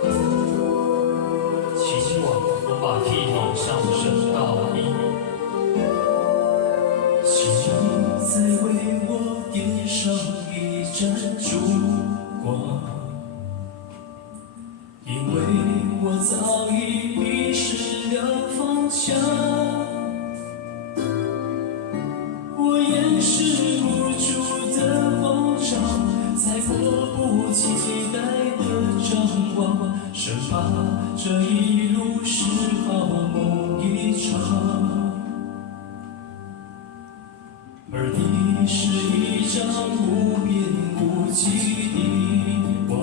今晚我把替你上升到一，请你再为我点上一盏烛光，因为我早已迷失了方向，我掩饰不住的慌张，在迫不及待的张望，生怕这一路是好梦一场，而你是一张无边无际的网，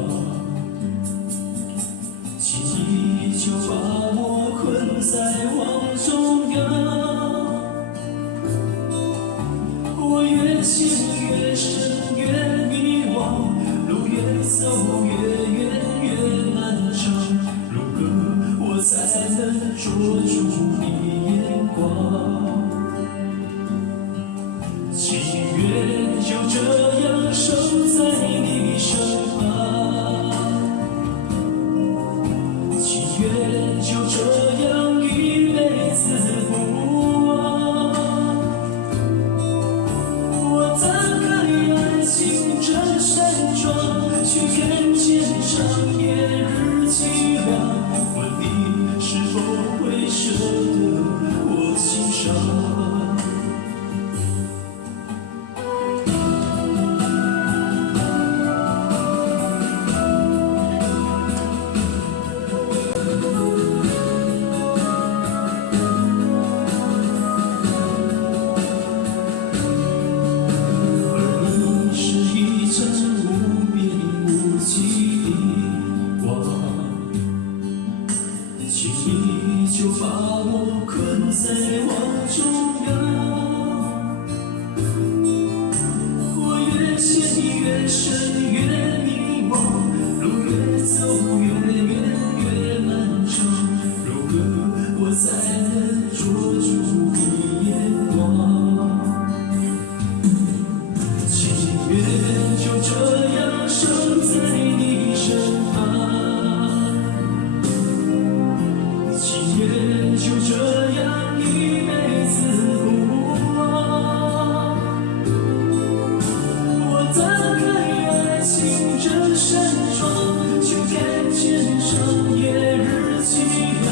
轻易就把我困在网中央，我越陷越深越迷惘，路越走越远越漫长，如何我才能捉住你眼光？情愿就这样守在你身旁，情愿就这样一辈子不忘。我打开爱情这扇窗，却看见长夜日凄凉，问你是否会舍得我心伤？轻易就把我困在网中央，我越陷越深越迷惘，路越走越远越漫长，如何我才能捉住你眼光？情愿就这样守在你身旁，情愿就这样一辈子不忘。我打开爱情这扇窗，却看见长夜日凄凉，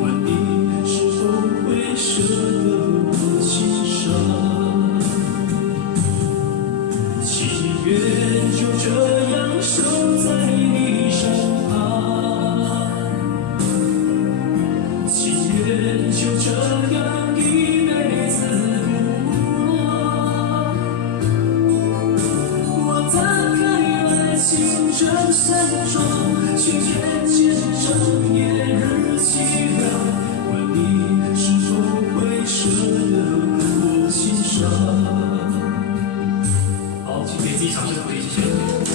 问你是否会舍得我心伤？情愿就这样守在你身旁，情愿就这样一辈子不忘。我打开爱情这扇窗，却看见长夜日凄凉，问你是否会舍得我心伤？好，请给自己掌声鼓励，谢谢。